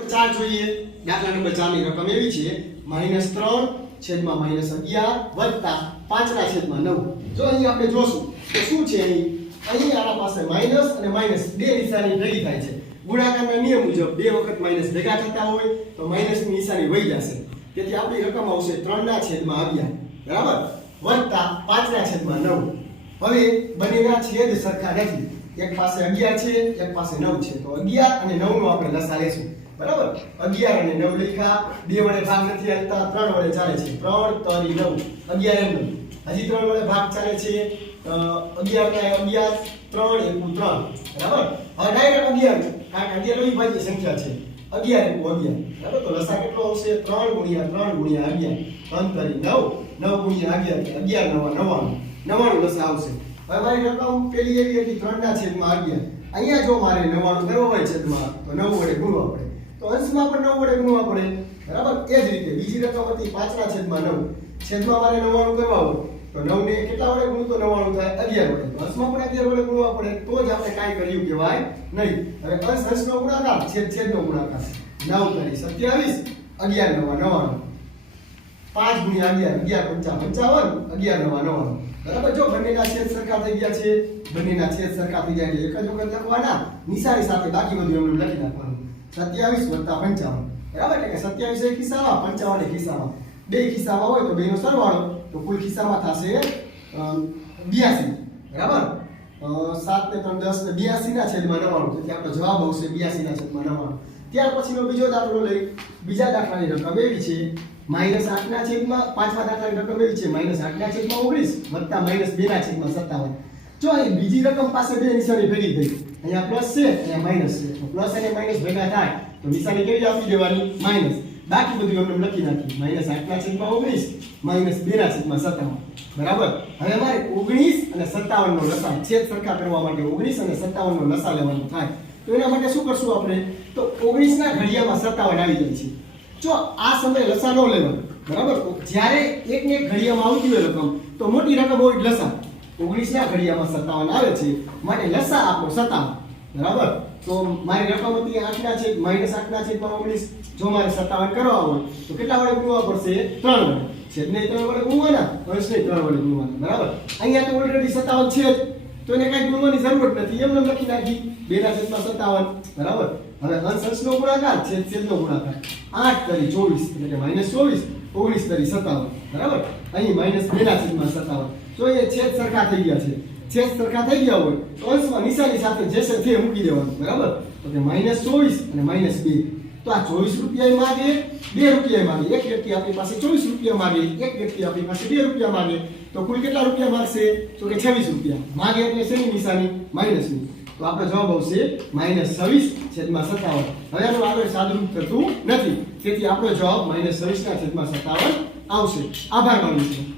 ચાર જોઈએ. દાખલા નંબર ચારની રકમ એવી છે, માઇનસ ત્રણ છેદમાં માઇનસ અગિયાર વત્તા પાંચના છેદમાં નવ. જો અહીં આપણે જોશું, તો શું છે અહીં? અહીં આના પાસે માઇનસ અને માઇનસ બે નિશાની ભેગી થાય છે. ગુણાકારના નિયમ મુજબ બે વખત માઇનસ ભેગા થતા હોય, તો માઇનસની નિશાની વહી જશે. તેથી આપણી રકમ આવશે ત્રણના છેદમાં અગિયાર. બરાબર? વત્તા પાંચના છેદમાં નવ. હવે બંનેના છેદ સરખા નથી. એક પાસે અગિયાર છે, એક પાસે નવ છે. તો અગિયાર અને નવ નો આપણે લસા લેશું. બરાબર? અગિયાર અને નવ લખ્યા બે વડે ભાગ નથી હાલતા, ત્રણ વડે ચાલે છે. ત્રણ તરી નવ. અગિયાર એમ હજી ત્રણ વડે ભાગ ચાલે છે. અગિયાર ને અગિયાર, ત્રણ એકુ ત્રણ. બરાબર? હવે ડાયરેક્ટ અગિયાર. કારણ કે અગિયાર અવિભાજ્ય સંખ્યા છે. અગિયાર એકુ અગિયાર. બરાબર? તો લસા કેટલો આવશે? ત્રણ ગુણ્યા ત્રણ ગુણ્યા અગિયાર. ત્રણ તરી નવ. નવ ગુણ્યા અગિયાર. અગિયાર, નવા, નવ્વાણું. નવ્વાણું લસા આવશે. હવે મારી રકમ પેલી એવી હતી, ત્રણના છેદમાં અગિયાર. અહીંયા જો મારે નવ્વાણું કરવો હોય છેદમાં, તો નવ વડે ગુણવા પડે. તો અંશમાં પણ નવ વડે ગુણવા પડે. બરાબર? એ જ રીતે. બીજી રકમ હતી પાંચના છેદમાં નવ. છેદમાં મારે નવ્વાણું કરવા હોય તો નવ ને કેટલા વડે ગુણું તો નવ્વાણું થાય અગિયાર વડે. અંશમાં પણ અગિયાર વડે ગુણવા પડે. તો જ આપણે કાંઈ કર્યું કહેવાય નહીં. હવે અંશ, અંશનો ગુણાકાર. છેદ, છેદનો ગુણાકાર. નવ તારી સત્યાવીસ, અગિયાર નવા નવ્વાણું પાંચ ગુણ્યા અગિયાર અગિયાર પંચા પંચાવન, અગિયાર નવા નવ્વાણું બરાબર? જો બંનેના છેદ સરખા થઈ ગયા છે, બંનેના છેદ સરખા થઈ ગયા એટલે એક જ વખત લખવાના. નિશાની સાથે બાકી બધું એમનું લખી નાખવાનું. સત્યાવીસ વત્તા પંચાવન. બરાબર? એટલે કે સત્યાવીસ એક ખિસ્સામાં, પંચાવન એક ખિસ્સામાં. બે ખિસ્સામાં હોય તો બેનો સરવાળો, તો કુલ ખિસ્સામાં થશે બ્યાસી. બરાબર? સાત ને ત્રણ દસ ને બ્યાસી ના છેદમાં નવાણું એટલે આપણો જવાબ આવશે બ્યાસી ના છેદમાં નવાણું ત્યાર પછીનો બીજો દાખલો લઈ. બીજા દાખલાની રકમ એવી છે, માઇનસ આઠના છેદમાં, પાંચમા દાખલાની રકમ એવી છે, માઇનસ આઠના છેદમાં ઓગણીસ વત્તા માઇનસ બેના છેદમાં સત્તાવન. જો અહીં બીજી રકમ પાસે બે નિશાની ભેગી થઈ અહીંયા પ્લસ છે અહીંયા માઇનસ છે તો પ્લસ અને માઇનસ ભેગા થાય તો નિશાની કેવી આપી દેવાની માઇનસ બાકી બધું એમને લખી નાખી માઇનસ આઠના છેદમાં ઓગણીસ માઇનસ બેના છેદમાં સત્તાવન બરાબર હવે અમારે ઓગણીસ અને સત્તાવન નો લસા છેદ સરખા કરવા માટે ઓગણીસ અને સત્તાવન નો લસા લેવાનો થાય તો એના માટે શું કરશું આપણે તો ઓગણીસ ના ઘડિયામાં સત્તાવન આવી જાય છે જો આ સમયે લસા ન લેવાનો બરાબર જ્યારે એક એક ઘડિયામાં આવતી હોય રકમ તો મોટી રકમ હોય લસા ઓગણીસ ના ઘડિયામાં સત્તાવન આવે છે. માટે લસા આપો, સત્તાવન. બરાબર? તો મારી રકમ હતી આઠના છે માઇનસ આઠના છે ઓગણીસ. જો મારે સત્તાવન કરવા હોય, તો કેટલા વડે ગુણવા પડશે? ત્રણ વડે. છેદને ત્રણ વડે ગુણવાના? અંશને ત્રણ વડે ગુણવાના. બરાબર? અહીંયા તો ઓલરેડી સત્તાવન છે જ. તો એને કાંઈ ગુણવાની જરૂર જ નથી. એમને લખી નાખી. બેના છેદમાં સત્તાવન. બરાબર? હવે અંશ અંશનો ગુણાકાર, છેદ છેદનો ગુણાકાર. આઠ કરી ચોવીસ, એટલે માઇનસ ચોવીસ, ઓગણીસ તરી સત્તાવન. બરાબર? અહીં માઇનસ બેના છેદમાં સત્તાવન. તો એ છેદ સરખા થઈ ગયા છે. છેદ સરખા થઈ ગયા હોય, તો અંશમાં નિશાની સાથે જે છે તે મૂકી દેવાનું, બરાબર? તો કે માઇનસ ચોવીસ અને માઇનસ બે. તો આ ચોવીસ રૂપિયા માગે, બે રૂપિયા માગે. એક વ્યક્તિ આપણી પાસે ચોવીસ રૂપિયા માગે, એક વ્યક્તિ આપણી પાસે બે રૂપિયા માગે. તો કુલ કેટલા રૂપિયા માગશે? તો કે છવ્વીસ રૂપિયા. માગે એટલે શેની નિશાની? માઇનસની. તો આપણો જવાબ આવશે માઇનસ છવ્વીસ છેદમાં સત્તાવન. હવે આનું આગળ સાદરૂપ થતું નથી. તેથી આપણો જવાબ માઇનસ છવ્વીસના છેદમાં સત્તાવન આવશે. આભાર માનું છું.